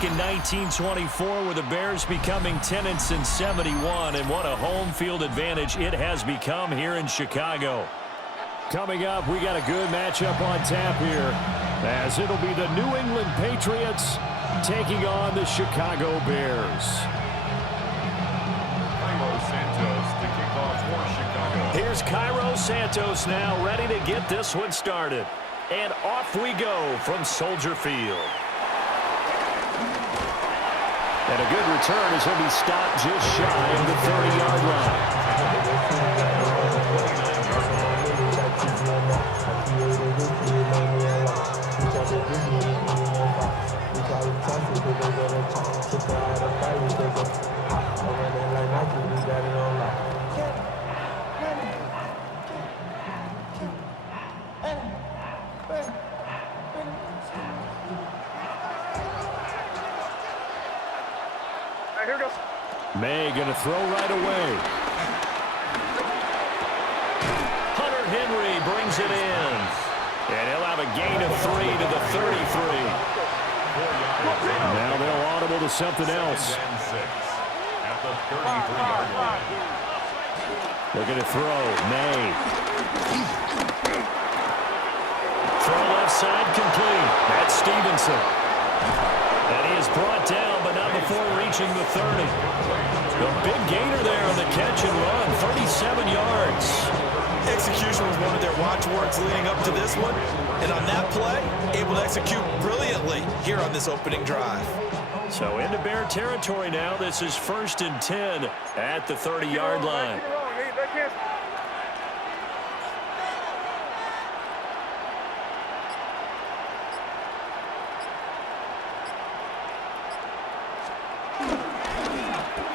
back in 1924 with the Bears becoming 10-71, and what a home field advantage it has become here in Chicago. Coming up, we got a good matchup on tap here, as it'll be the New England Patriots taking on the Chicago Bears. Here's Cairo Santos now ready to get this one started. And off we go from Soldier Field. And a good return as he'll be stopped just shy of the 30-yard line. May going to throw right away. Hunter Henry brings it in. And he'll have a gain of 3 to the 33. Now they'll audible to something else. Looking to throw. May. Throw left side complete. That's Stevenson. And he is brought down, but not before reaching the 30. The big gainer there on the catch and run, 37 yards. Execution was one of their watchwords leading up to this one. And on that play, able to execute brilliantly here on this opening drive. So into Bear territory now. This is 1st and 10 at the 30-yard line.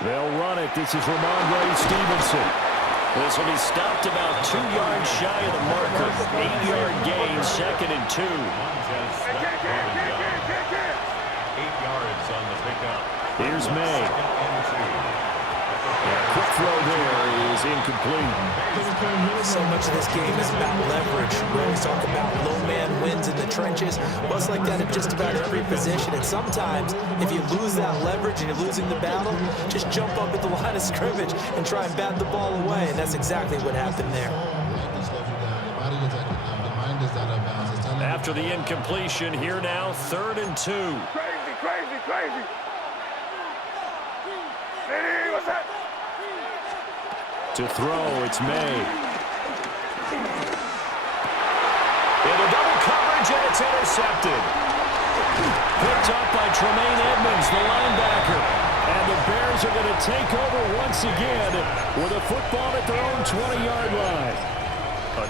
They'll run it. This is Ramondre Stevenson. This will be stopped about 2 yards shy of the marker. 8-yard gain, 2nd and 2. 8 yards on the pickup. Here's May. Quick throw there is incomplete. So much of this game is about leverage. We always talk about low man wins in the trenches. Well, it's like that in just about every position. And sometimes, if you lose that leverage and you're losing the battle, just jump up at the line of scrimmage and try and bat the ball away. And that's exactly what happened there. After the incompletion, here now, 3rd and 2. Crazy. Hey, what's that? To throw, it's May. Into double coverage, and it's intercepted. Picked up by Tremaine Edmonds, the linebacker. And the Bears are going to take over once again with a football at their own 20-yard line.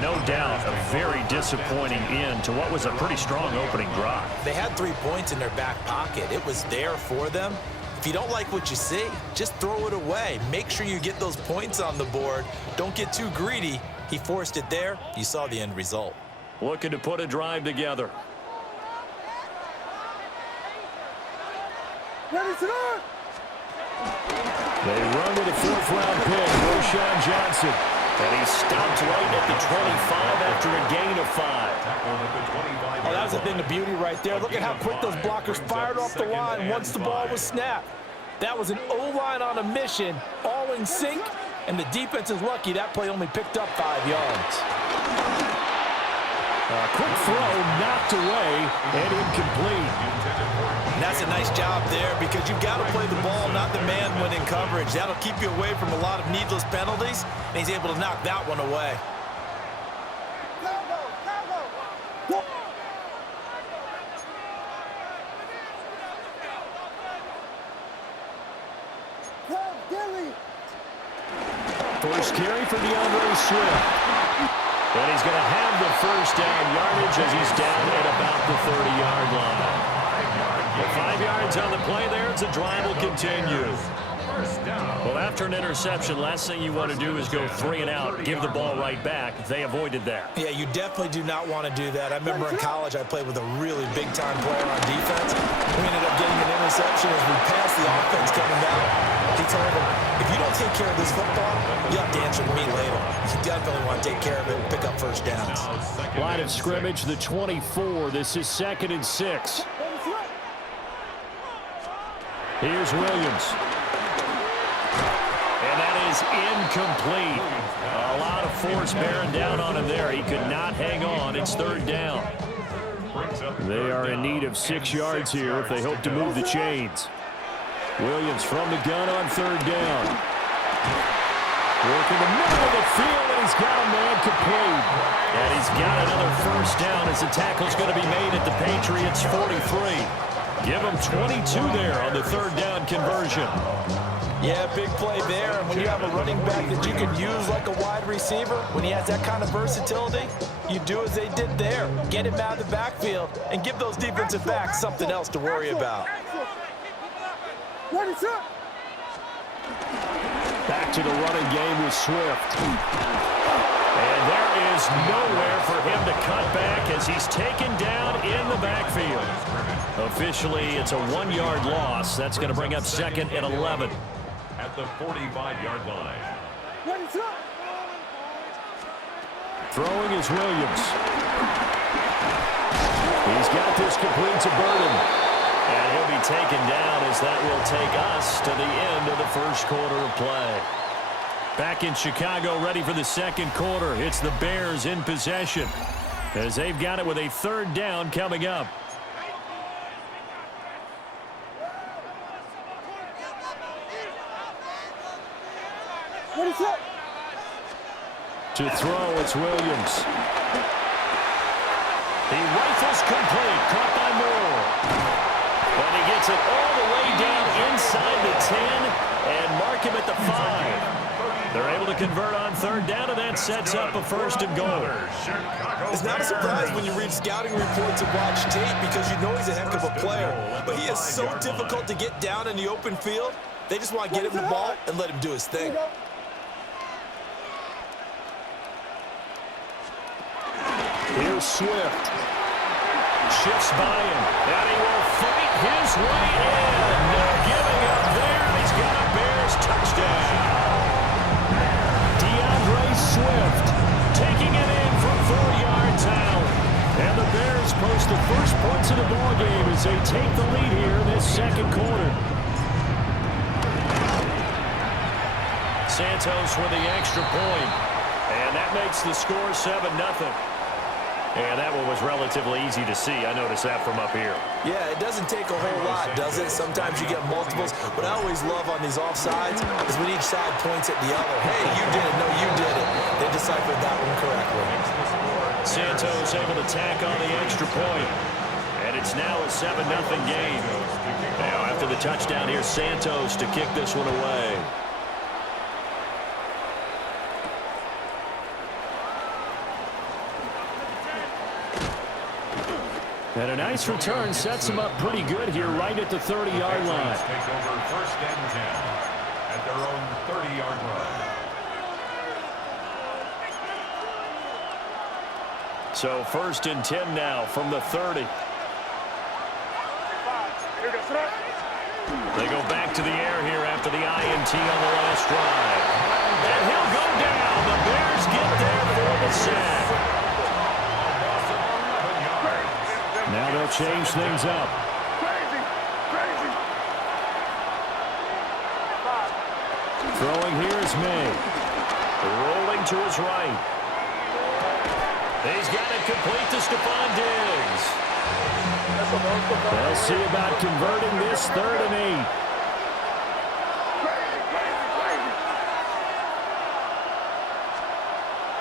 No doubt, a very disappointing end to what was a pretty strong opening drive. They had 3 points in their back pocket. It was there for them. If you don't like what you see, just throw it away. Make sure you get those points on the board. Don't get too greedy. He forced it there. You saw the end result. Looking to put a drive together. Let it run! They run with a 4th-round pick, Roschon Johnson. And he's stopped right at the 25 after a gain of 5. Oh, that was a thing of beauty right there. Look at how quick those blockers fired off the line once the ball was snapped. That was an O-line on a mission, all in sync, and the defense is lucky that play only picked up 5 yards. A quick throw knocked away and incomplete. And that's a nice job there because you've got to play the ball, not the man when in coverage. That'll keep you away from a lot of needless penalties, and he's able to knock that one away. First carry for DeAndre Swift. And he's going to have the first down yardage as he's down at about the 30-yard line. With 5 yards on the play there, the drive will continue. Well, after an interception, last thing you want to do is go 3 and out, give the ball right back. They avoided that. Yeah, you definitely do not want to do that. I remember in college I played with a really big-time player on defense. We ended up getting an interception as we passed the offense coming down. He told him, if you don't take care of this football, you have to answer to me later. You definitely want to take care of it and pick up first downs. Line of scrimmage, the 24. This is 2nd and 6. Here's Williams. And that is incomplete. A lot of force bearing down on him there. He could not hang on. It's third down. They are in need of 6 yards here if they hope to move the chains. Williams from the gun on third down. Working the middle of the field, and he's got a man complete. And he's got another first down as the tackle's going to be made at the Patriots' 43. Give him 22 there on the third down conversion. Yeah, big play there. And when you have a running back that you can use like a wide receiver, when he has that kind of versatility, you do as they did there. Get him out of the backfield and give those defensive backs something else to worry about. Back to the running game with Swift. And there is nowhere for him to cut back as he's taken down in the backfield. Officially, it's a 1-yard loss. That's going to bring up 2nd and 11. At the 45-yard line. Throwing is Williams. He's got this complete to Burton. And he'll be taken down as that will take us to the end of the first quarter of play. Back in Chicago, ready for the second quarter. It's the Bears in possession as they've got it with a third down coming up. To throw, it's Williams. He rifles complete, caught by Moore. And he gets it all the way down inside the 10 and mark him at the 5. They're able to convert on third down, and that sets up a first and goal. It's not a surprise when you read scouting reports and watch tape because you know he's a heck of a player. But he is so difficult to get down in the open field. They just want to get him the ball and let him do his thing. Here's Swift. Shifts by him, and he will fight his way in. No giving up there. He's got a Bears touchdown. Swift taking it in from 4 yards out. And the Bears post the first points of the ballgame as they take the lead here in this second quarter. Santos with the extra point. And that makes the score 7-0. And that one was relatively easy to see. I noticed that from up here. Yeah, it doesn't take a whole lot, does it? Sometimes you get multiples. What I always love on these offsides is when each side points at the other. Hey, you did it. No, you did it. They deciphered that one correctly. Santos able to tack on the extra point. And it's now a 7-0 game. Now, after the touchdown, here's Santos to kick this one away. And a nice return sets him up pretty good here right at the 30-yard line. Take over first and 10 at their own 30-yard line. So first and 10 now from the 30. They go back to the air here after the INT on the last drive. And he'll go down. The Bears get there for the sack. Now they'll change things up. Throwing here is May. Rolling to his right. He's got it complete to Stephon Diggs. They'll see about converting this 3rd and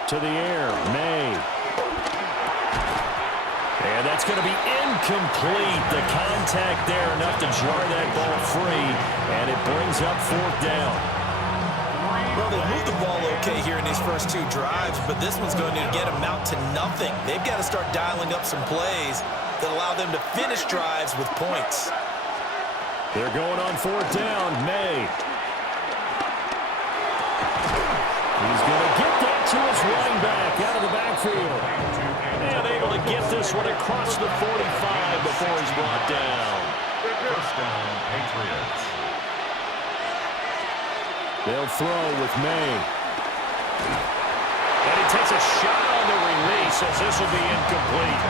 8. To the air, May. And that's going to be incomplete. The contact there enough to jar that ball free, and it brings up 4th down. Well, they've moved the ball okay here in these first 2 drives, but this one's going to get them out to nothing. They've got to start dialing up some plays that allow them to finish drives with points. They're going on 4th down. May. He's going to get that to his running back out of the backfield. And able to get this one across the 45 before he's brought down. First down, Patriots. They'll throw with May. And he takes a shot on the release as this will be incomplete.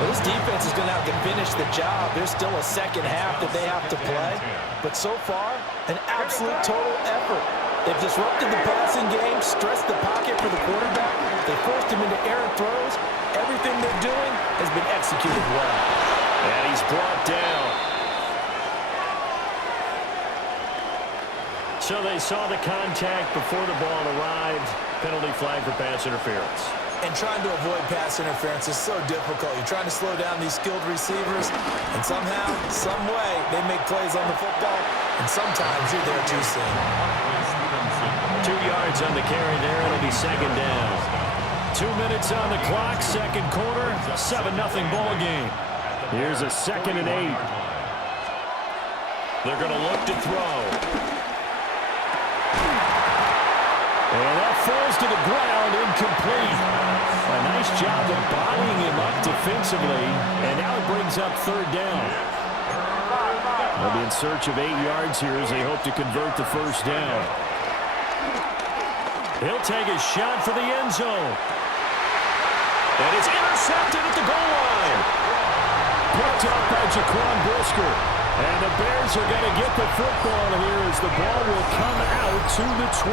Well, this defense is going to have to finish the job. There's still a second half that they have to play. But so far, an absolute total effort. They've disrupted the passing game, stressed the pocket for the quarterback. They forced him into errant throws. Everything they're doing has been executed well. And he's brought down. So they saw the contact before the ball arrived. Penalty flag for pass interference. And trying to avoid pass interference is so difficult. You're trying to slow down these skilled receivers, and somehow, some way, they make plays on the football, and sometimes you're there too soon. 2 yards on the carry there. It'll be second down. 2 minutes on the clock, second quarter, 7-0 ball game. Here's a 2nd and 8. They're going to look to throw. And that falls to the ground, incomplete. A nice job of bodying him up defensively, and now it brings up 3rd down. They'll be in search of 8 yards here as they hope to convert the 1st down. He'll take a shot for the end zone. And it's intercepted at the goal line. Picked up by Jaquan Brisker. And the Bears are going to get the football here as the ball will come out to the 20.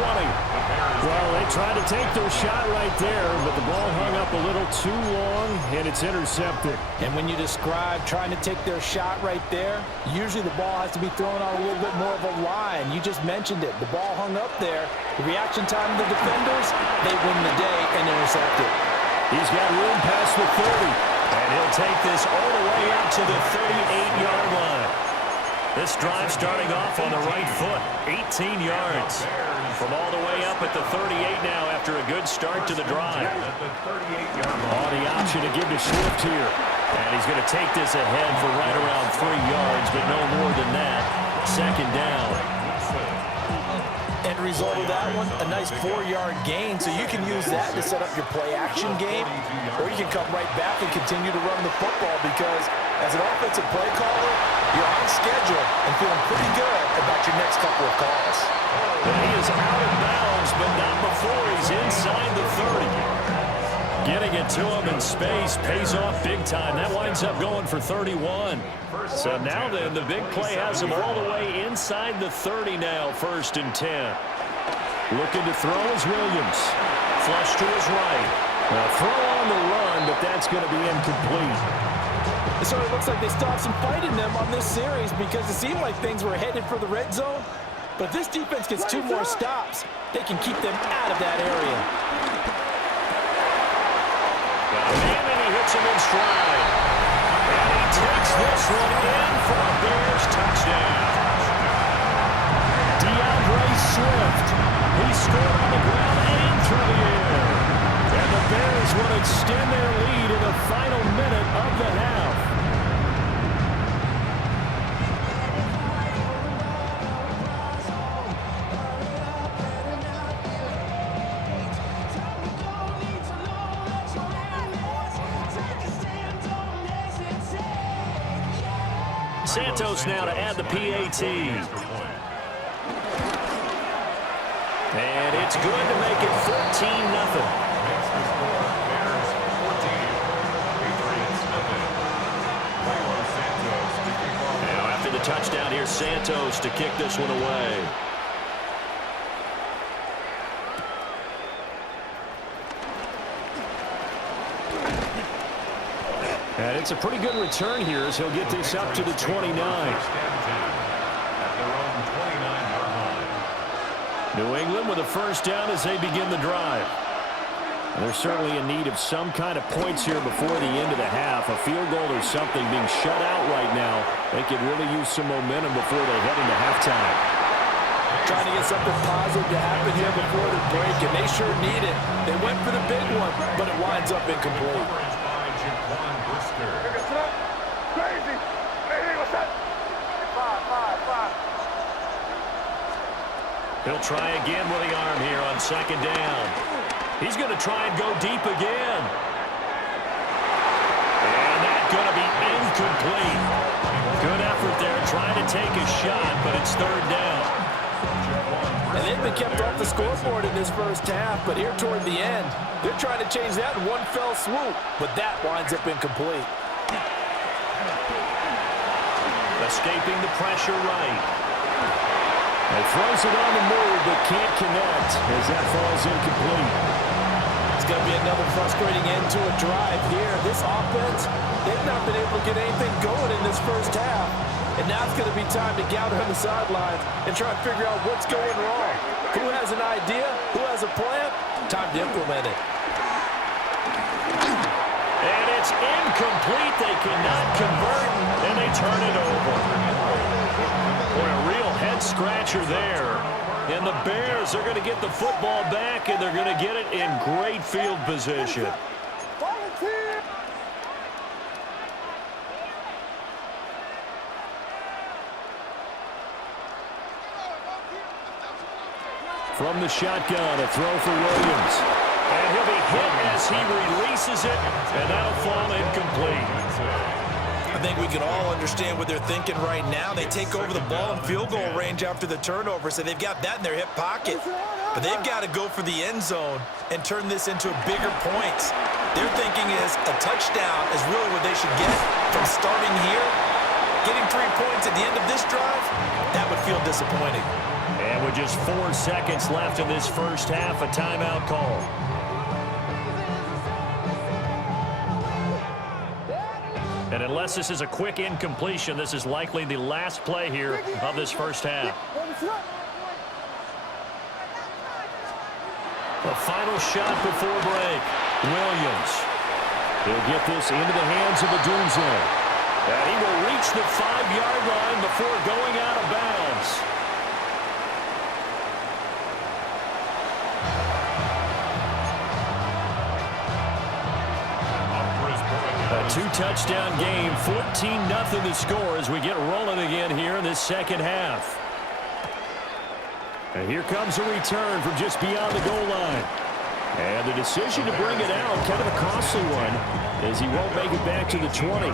Well, they tried to take their shot right there, but the ball hung up a little too long, and it's intercepted. And when you describe trying to take their shot right there, usually the ball has to be thrown on a little bit more of a line. You just mentioned it. The ball hung up there. The reaction time of the defenders, they win the day and intercept it. He's got room past the 30, and he'll take this all the way up to the 38-yard line. This drive starting off on the right foot, 18 yards. From all the way up at the 38 now after a good start to the drive. Oh, the option to give to Swift here. And he's going to take this ahead for right around 3 yards, but no more than that. Second down. End result of that one, a nice 4-yard gain, so you can use that to set up your play-action game, or you can come right back and continue to run the football because as an offensive play caller, you're on schedule and feeling pretty good about your next couple of calls. And he is out of bounds, but not before he's inside the 30. Getting it to him in space pays off big time. That winds up going for 31. So now then, the big play has him all the way inside the 30 now, 1st and 10. Looking to throw is Williams. Flush to his right. A throw on the run, but that's going to be incomplete. It sort of looks like they still have some fight in them on this series because it seemed like things were headed for the red zone. But if this defense gets 2 more stops, they can keep them out of that area. And he hits him in stride. And he takes this one in for a Bears touchdown. DeAndre Swift. He scored on the ground and through the air. And the Bears will extend their lead in the final minute of the half. Santos now to add the PAT. And it's good to make it 14-0. Now after the touchdown, here's Santos to kick this one away. And it's a pretty good return here as he'll get this up to the 29. New England with a 1st down as they begin the drive. And they're certainly in need of some kind of points here before the end of the half. A field goal or something being shut out right now. They could really use some momentum before they head into halftime. Trying to get something positive to happen here before the break, and they sure need it. They went for the big one, but it winds up incomplete. Crazy. Hey, what's that? 5. He'll try again with the arm here on 2nd down. He's going to try and go deep again. And that's going to be incomplete. Good effort there trying to take a shot, but it's 3rd down. And they've been kept off the scoreboard in this first half, but here toward the end, they're trying to change that in one fell swoop, but that winds up incomplete. Escaping the pressure right. And throws it on the move, but can't connect as that falls incomplete. It's going to be another frustrating end to a drive here. This offense, they've not been able to get anything going in this first half. And now it's going to be time to gather on the sidelines and try and figure out what's going wrong. Who has an idea? Who has a plan? Time to implement it. And it's incomplete. They cannot convert, and they turn it over. Boy, a real head-scratcher there. And the Bears are going to get the football back, and they're going to get it in great field position. From the shotgun, a throw for Williams. And he'll be hit as he releases it, and that'll fall incomplete. I think we can all understand what they're thinking right now. They take over the ball in field goal range after the turnover, so they've got that in their hip pocket. But they've got to go for the end zone and turn this into bigger points. Their thinking is a touchdown is really what they should get from starting here. Getting 3 points at the end of this drive, that would feel disappointing. And with just 4 seconds left in this first half, a timeout call. And unless this is a quick incompletion, this is likely the last play here of this first half. The final shot before break. Williams. He'll get this into the hands of Adunze. And he will reach the 5-yard line before going out of bounds. A 2-touchdown game, 14-0 the score as we get rolling again here in this second half. And here comes a return from just beyond the goal line. And the decision to bring it out, kind of a costly one, as he won't make it back to the 20.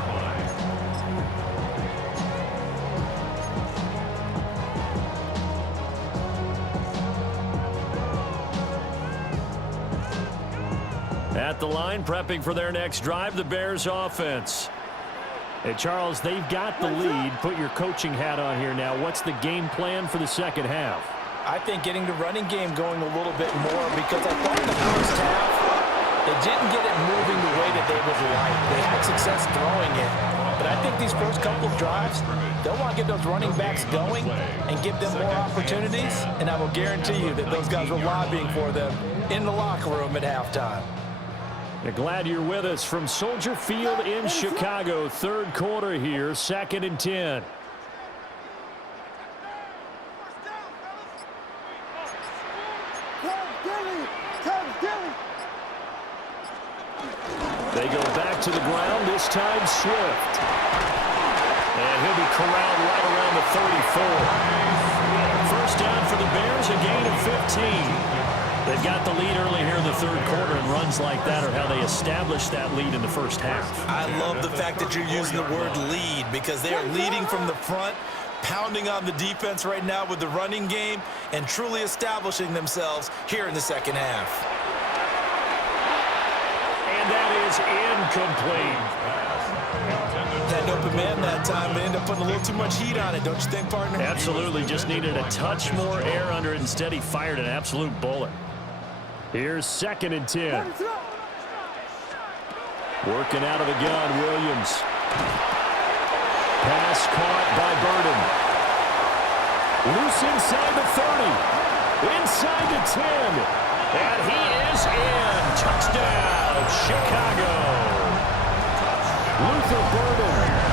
At the line, prepping for their next drive, the Bears offense. Hey, Charles, they've got the lead. Put your coaching hat on here now. What's the game plan for the second half? I think getting the running game going a little bit more, because I thought in the first half they didn't get it moving the way that they would like. They had success throwing it. But I think these first couple of drives, they'll want to get those running backs going and give them more opportunities. And I will guarantee you that those guys were lobbying for them in the locker room at halftime. Glad you're with us from Soldier Field in Chicago. Third quarter here, 2nd and 10. They go back to the ground, this time Swift. And he'll be corralled right around the 34. First down for the Bears, a gain of 15. They've got the lead early here in the third quarter, and runs like that are how they established that lead in the first half. I love the fact that you're using the word lead, because they are leading from the front, pounding on the defense right now with the running game, and truly establishing themselves here in the second half. And that is incomplete. Had an open man that time, but ended up putting a little too much heat on it, don't you think, partner? Absolutely, just needed a touch more air under it. Instead, he fired an absolute bullet. Here's 2nd and 10. Working out of the gun, Williams. Pass caught by Burden. Loose inside the 30. Inside the 10. And he is in. Touchdown, Chicago. Luther Burden